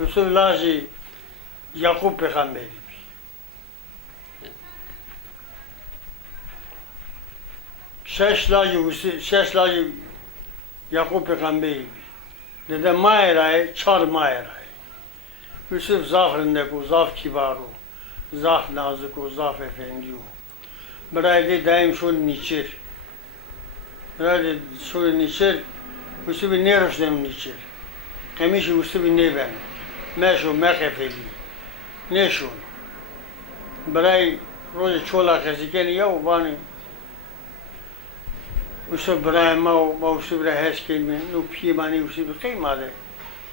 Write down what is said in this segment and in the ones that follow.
یوسف لاشی یعقوب پیغمبری بی. شش لاجی یعقوب پیغمبری بی. دیده ماه رای، 4 ماه رای. یوسف زاف رندک و زاف کبار و زاف نازک و زاف افندی و برای دی دایم شون نیچر. برای دی شون نیچر یوسف نیروش نم نیچر. کمیش یوسف نیبن. ماشو مخفلی. نشون. برای روز چولا کسی کنی یا وانی. یوسف برای ما یوسف را هست کنیم. نو پیمانی یوسف قیمته.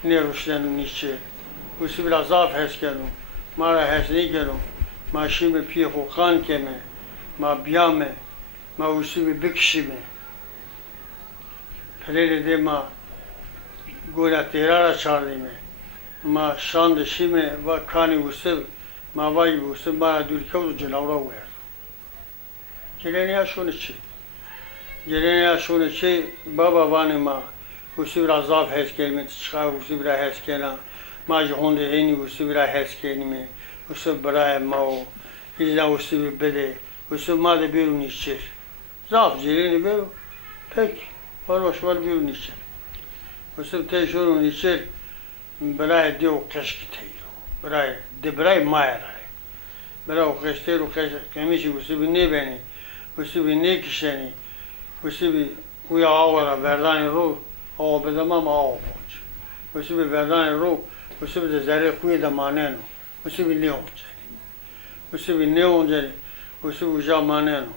نیروش نم نیچر. یوسف را زاف هست کنم. ما را هست نکنم. ما شیم پی خوکان کنه. ما بیامه. ما یوسف بکشیمه. پریر دی ما گویا تیرا را چاردیمه. ما شاند شیمه و کانی یوسف ما وای یوسف ما دور کود جنورا ورد. جلنیا شونه چی؟ جلنیا شونه چی؟ بابا وانی ما یوسف را زاف هست کنیم. تشخا یوسف را هست کنه. ما جهونده هنی یوسف را هست کنیم. یوسف برای ما و ایزا یوسف بده. یوسف ما ده بیرونی چیر. زاف جلنی بیرو. پک. باروش بیرونی چیر. یوسف تیشونی چیر. برای دیو کشک تیرو. برای مای رای. برای کشتی رو کمیشی یوسف نیبینی. یوسف نیکشنی. یوسف کویا آورا وردانی رو آو بدمام آو بونج. یوسف وردانی رو یوسف ده زره کوی دمانه نو. یوسف نیونجه. یوسف نیونجه. یوسف وجا مانه نو.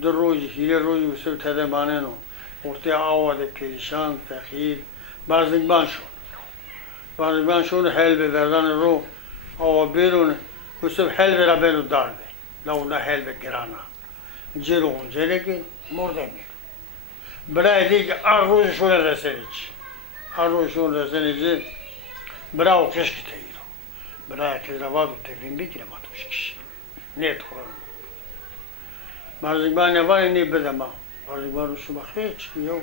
در روزی هیله روزی یوسف تده مانه نو. ورته آواده پیشان فخیر بازنگبان شد. بازنگبان شد حل به وردان رو آوا بیرون یوسف حل به را بیرو دارده. لونه حل به گرانا. جلون جلگی مرده میرو. برای دیگه روزشون رسنیچ. روزشون رسنیچ برای کشک تیرو. برای که روادو تکریم بگیرم آتوش کشی. نیت خورم. بازنگبان نوانی نی بدم آم. بازنگبان رو شما خیلی چیو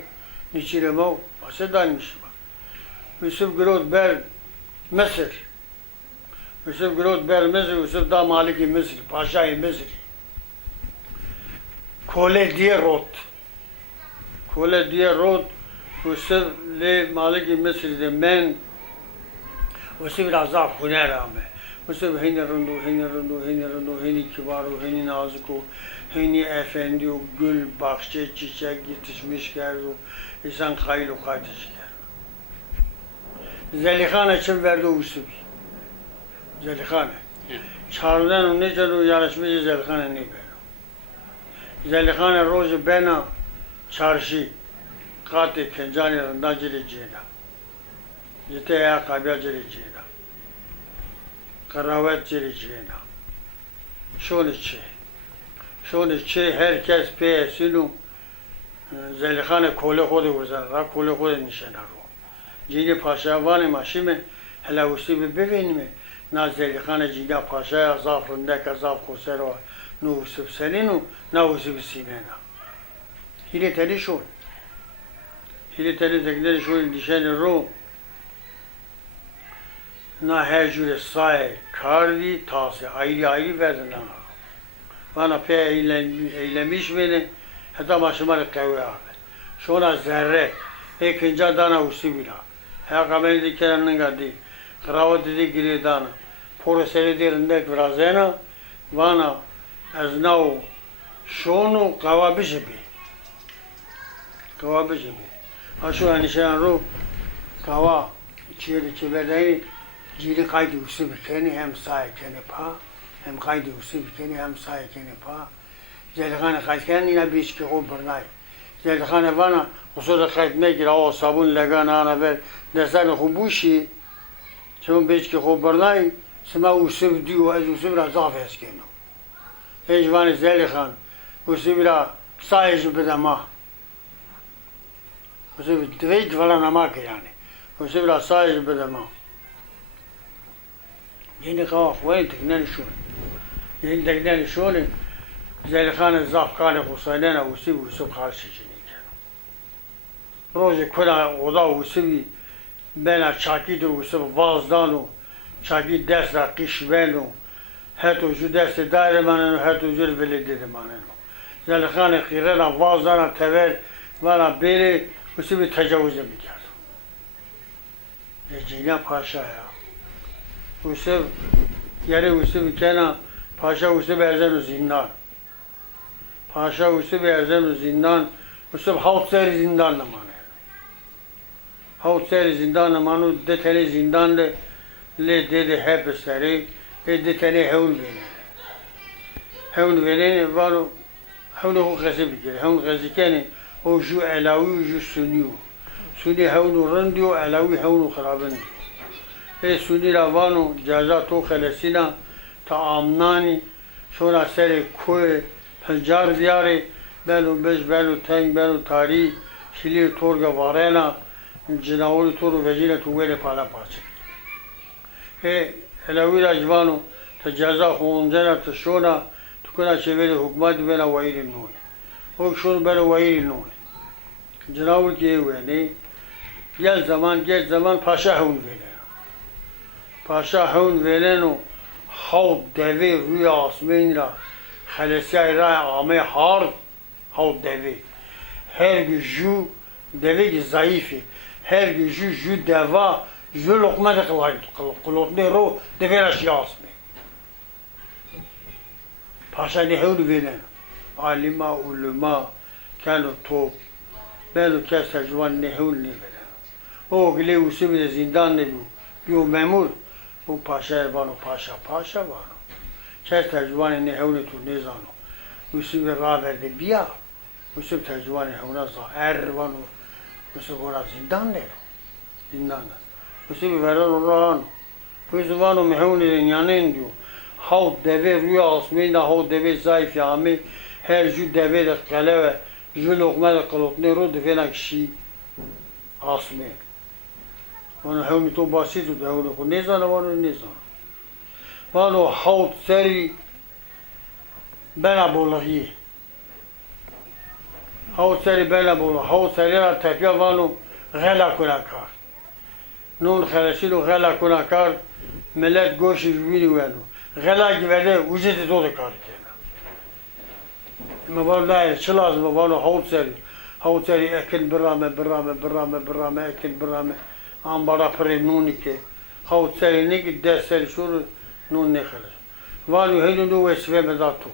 نیچیره ماو. واسه دانی میشم. یوسف گرود بر مصر. یوسف گرود بر مصر. یوسف دا مالکی مصر. پاشای مصر. کوله دیه رود. کوله دیه رود. یوسف لی مالکی مصر ده من. یوسف رازا خونه رامه. یوسف هینی رندو هینی کبارو هینی نازکو هینی افندی و گل بخشه چیچک گیتشمیش کرد و انسان خیل و خیتش کرد. زلیخانه چم ورده یوسفی. زلیخانه. چاردن و نیچه رو یارشمیز زلیخانه نیبرم. زلیخانه روز بنا چارشی قاطع کنجانی رندان جلی جینا. جته یا قابیا جلی جینا. قراوت جلی جینا. شونه چه هر کس پیسینو زلیخانه کوله خود ورزن را کوله خود نشانه رو. جیلی پاشاوانی ماشیمه هلا یوسف ببینیم نه زلیخانه جیلی پاشای ازاف رندک ازاف خوسر و نه یوسف سلینو نه یوسف سینینا. هیلی تلی شون. هیلی تلی تکدر شون دیشن رو نه هر جور سای کاری تاسه ایلی وزن وانا پی ایلمیش بینه حتی ماشمال قوی آده. شون از ذره ایک اینجا دانا یوسف بیرا. ها کاملی دیگر نگادی. قراوت دیگری دانا. پروسری دیرندک برازینا وانا از نو شونو قوا بشه بی. قوا بشه بی. آشو انیشان رو قوا چی بردهی جیلی قاید یوسف کنی هم سای کنی پا هم قاید یوسف کنی هم سای کنی پا. زلیخانه قاید کنی اینا بیش که خوب برنای. زلیخانه وانا خصوصا قاید میگیره آو صابون لگان آنا بر دستان خوب بوشی چون بیش که خوب برنای سما یوسف دیو از یوسف را زاف هست کنو. ایجوان زلیخان یوسف را سایش بده ما. یوسف دوید ولا نما که یعنی. یوسف را سایش بده ما. یعنی قوا خوین تکنن شون. یعنی تکنن شون زلیخان زاف کار خسالین یوسف خالصی جنی کنو. روز کلا وضع یوسفی بنا چاکی در وسط وازدانو چاکی دست را قشبنو هتو جو دست دایر منو هتو جو ولید منو زلخان خیره را وازدانا تور ولا بره وسط به تجاوز میکرد جینا پاشا یا وسط یاری وسط کنه پاشا وسط برزن و زندان پاشا وسط برزن و زندان وسط هاوت سری زندان نمانه هاوت سری زندان نمانو ده تنه زندان لی ده هپ سری ده تنه هون بینه هون بینه وانو هون هو غزی بگیره هون غزی کنه او جو علاوی و جو سنیو سنی هونو رندیو علاوی هونو خرابندیو سنی را وانو جازا تو خلصینا تا آمنانی شورا سر کوه پنجار دیاره بلو بش بلو تنگ بلو تاری شلی تورگا وارینا جناوری تورو وجینه تو ویل پالا پاچه علاوی را جوانو تا جازا خونجانا تا شونا تو کنا چه ویل حکمت بنا ویر نونه او شونو بنا ویر نونه جناور که وینه گل زمان پاشا هون ویله پاشا هون ویلنو حوض دوی روی آسمین را خلصیای رای آمه هارد حوض دوی هر جو دوی ضعیفی هر جو دوا جو لقمه قلوطنی رو دوی راشی آسمین پاشا نهون ویلن علما علما کنو توب بلو کس جوان نهون نیولن او گلی وسی به زندان نبیو بیو ممور او پاشا وانو پاشا وانو کس تجوان نهون تو نیزانو وسی به راه ورده بیا وسی به تجوان نهون زائر وانو وسی برا زندان نیرو زندان وسی به وران رانو وسی وانو مهون دنیانه دیو حوض دوی روی آسمین حوض دوی زایف یامی هر جو دوی ده قلوه جو لقمه ده قلوطنی رو دوی نکشی آسمین وانو هونی تو باسی تو ده هونی خود نیزانه وانو نیزانه وانو حوض سری بنا بولغیه حوض سری بنا بولغیه حوض سری را تپیا وانو غلا کنکار نون خلصیلو غلا کنکار ملت گوشی جوینی وانو غلا گیوده وجود تو ده کار کنه اما وانو نه چه لازمه وانو حوض سری اکن برامه اکن برامه آنبارا پر نونی که حوض سری نگی دست سری شور نون نخلص وانو هیدون دو وسیبه مداتو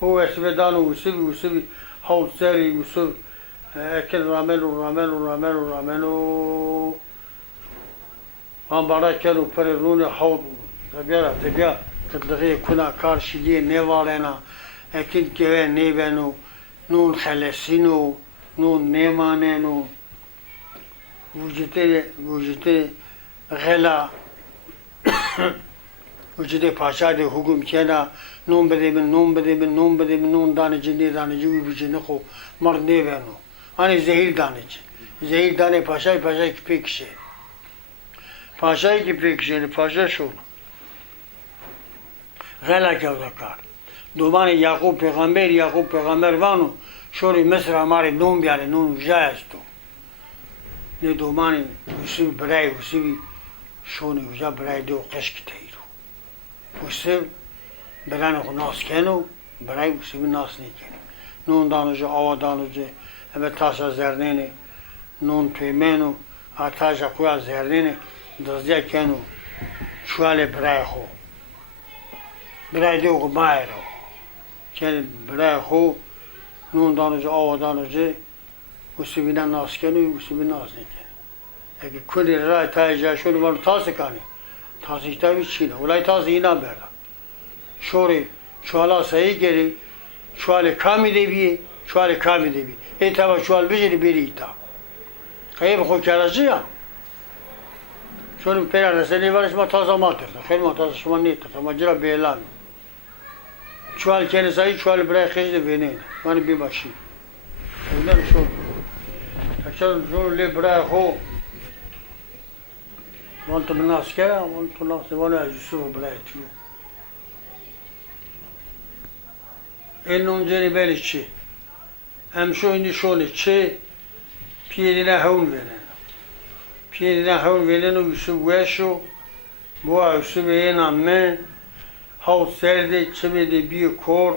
او وسیبه دانو وسیبی حوض سری وسیب اکن رامنو آنبارا کنو پر نون حوض تبیا تدغی کنا کار شلیه نیوارینا اکن که نیبنو نون خلصینو نون نیمانینو وجود غلا وجود پاشا ده حکم کنه نون بده نون دانه جوی بجه نخو مرد نیبنو آنی زهیر دانه پاشای که پیکشه پاشایی که پیکشه پاشا شون غلا کرده کار دومان یعقوب پیغمبر وانو شوری مصر هماره نون بیاره نون جایستو نه دومانی وسیب برای وسیبی شونی وجا برای دو قشک تیرو وسیب برای خو ناس کنو برای وسیبی ناس نیکنی نون دانوجه آوا دانوجه همه تاشا زرنینه نون پیمنو آتاشا خویا زرنینه دزدیا کنو شوال برای خو برای دو خو مایرو که برای خو نون دانوجه آوا دانوجه وسیبی ناس کنو وسیبی ناس نیکنی اگه کلی رای تای جاشون وانو تاسه کنی تاسه ایتایی چینه ولای تاسه اینا برده شوری شوالا صحیح گری شوال کامی دی بی ایتا با شوال بجری بیری ایتا خیلی بخو کرده هم شوری پیرا رسلی ورش ما تازه ما ترده خیلی ما تازه شما نیترده ما جرا بیلان شوال کنی صحیح شوال برای خیلی بینینه وانی بی باشی اینا شور شور لی برای خو وانتو بناس کرده وانتو ناس وانو از یوسف برای تیو این نونجری بری چی همشو اینی شونه چی پیرینه هون برن پیدا هول ویدن و یوسف وشو با یوسف اینا من هاو سرده چه بده بیو کور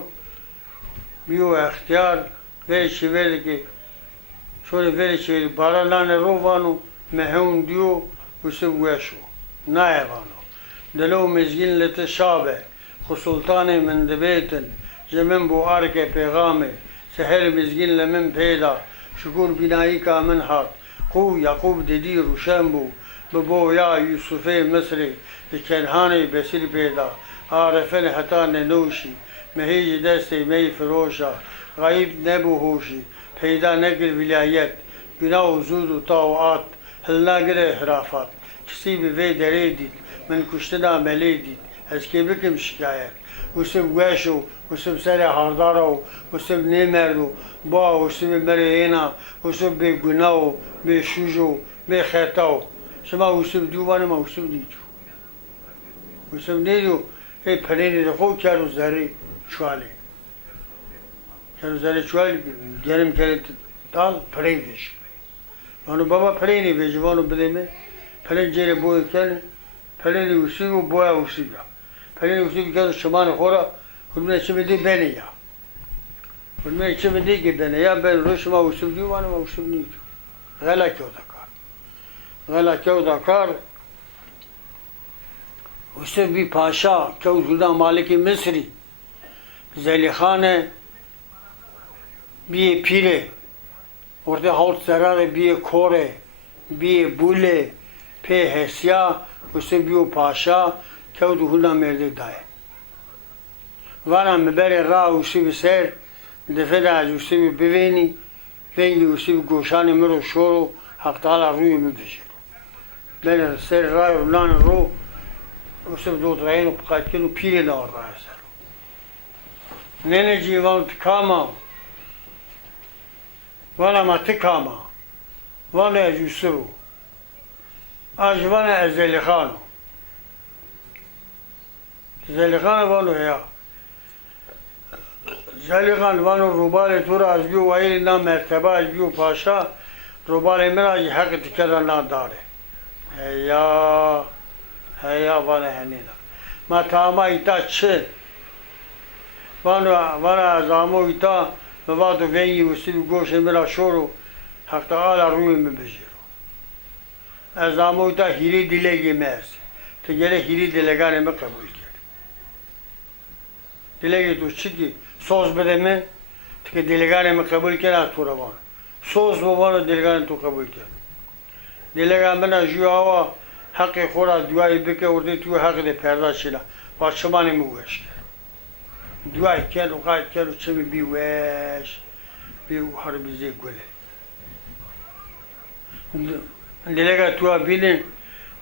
بیو اختیار ولی چه ولی که شوری ولی چه بارالان روانو مهون دیو یوسف وشو نه وانو دلو مزگین لتشابه خسلطان من دبیتن جمن بو آرک پیغامه سحر مزگین لمن پیدا شکور بینایی کا من هات قو یعقوب دیدی روشن بو ببو یا یوسف مصری کنهانی بسیر پیدا عارفن حتا ننوشی مهیج دست می فروشا غیب نبو هوشی پیدا نگر ولایت گناه و زود و طاوعات هل نگر احرافات کسی به وی دره دید من کشتن عملی دید از که بکم شکایت وسب وشو وسب سر هاردارو وسب نمردو با وسب مرينا وسب بگناو بشوجو بخطاو شما وسب دیوانه ما وسب دیجو وسب نیدو ای پرینی دخو کرو زری چوالی کرو زری چوالی گرم کرد دال پرین دیش وانو بابا پرینی بیجی وانو بدیمه پرین جیره بوی کنه پرینی وسب و بویا وسب پرین وسب کرد شمان خورا خودمه چه بدی بینه یا خودمه چه بدی که بینه یا بین رو شما وسب دیوانه ما وسب نیدو غلا کیو دکار غلا کیو دکار وسب بی پاشا کیو زودا مالک مصری زلیخانه بی پیره orada halt zararı bir kore, bir bule, pe hesya, usse bir paşa, kevdu hulda merde daye. Vana mebere ra usse bir ser, defede az usse bir beveni, vengi usse bir goşane mero şoro, haktala ruyu müdüşür. Bere ser ra ulan ro, usse bir dotrayın pakatkenu pire da orada eser. Nene civan tıkama, وانا ما تكاما وانا يجسرو اجوانا الزلخانو زلخان وانو هيا زلخان وانو روبال تورا از بیو وایل نا مرتبه از بیو پاشا روبال مرا حق تکرر نا داره هيا وانا هنینا ما تاما ایتا چه وانا ازامو ایتا بعد وینی وسیل گوش مرا شورو حق تعالی روی مبجیرو از آموزا هیری دیلگی میز تو گله هیری دیلگانه می قبول کرد دیلگی تو چی کی سوز بده می تو که دیلگانه می قبول کرد از تو روان سوز بوانو دیلگانه تو قبول کرد دیلگان بنا جواوا حق خورا دوای بکه ورده تو حق ده پردا شیلا و شمانی موش کرد دوای کرد و قاید کرد و چمی بیوش بیو هربیزی گله دیلگا تو بینه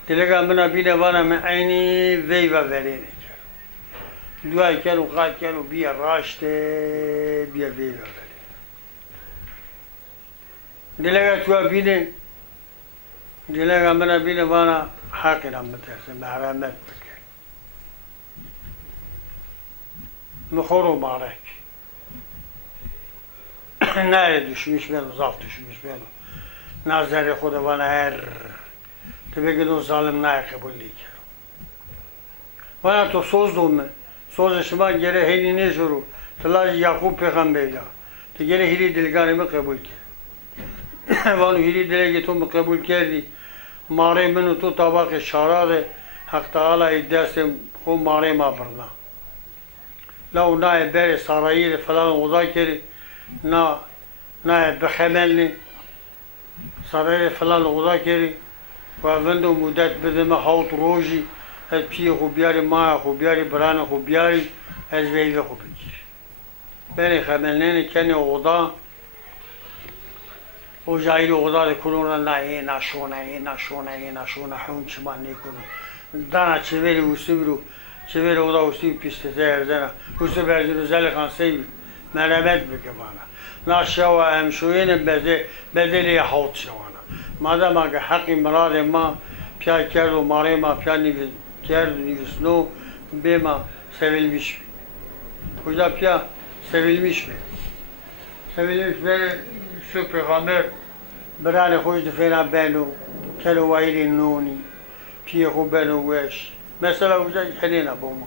دیلگا منا بینه وانا من عینی ویوا ولینه کرد دوای کرد و قاید کرد و بیا راشته بیا ویوا ولینه دیلگا تو بینه دیلگا منا بینه وانا حقی را مترسه محرمت مخور و مارک نه düşmüş ben zaf düşmüş ben nazarı خدا bana her tabi ki o zalim ne kabul değil bana to sozdum söz şuma gere heli ne juru tala Yakup peygamber ya te gere hili dilgane mi kabul ki bana hili dilge to mu kabul kerdi mare menu to tabak şarade hak taala iddiasem o mare ma barna لو ناي بيري سراير فلان وذاكري ناي بخملني سراير فلان وذاكري وفندو مدات بدما حوط روجي هل بي خوبياري ما خوبياري بران خوبياري هل زيغا خوبيجي بيري خملني كاني وضا وجايلو وضا كلونا ناشونا حون شمان نيكونو دانا چويري وسبرو چویر اودا وسیب پیسته زنا وسیب برزیرو زلخان سیب مرمت بکه بانا ناشوا همشوین بدلی حوت شوانا مادام اگه حقی مراد ما پیا کرد و ماره ما پیا کرد و نیوسنو به ما sevilmiş کجا پیا sevilmiş mi sevilmiş بره şu peygamber برای خوش دفینا بینو كالو وايري نوني في غبال واش مثلا وجا حنينة بوما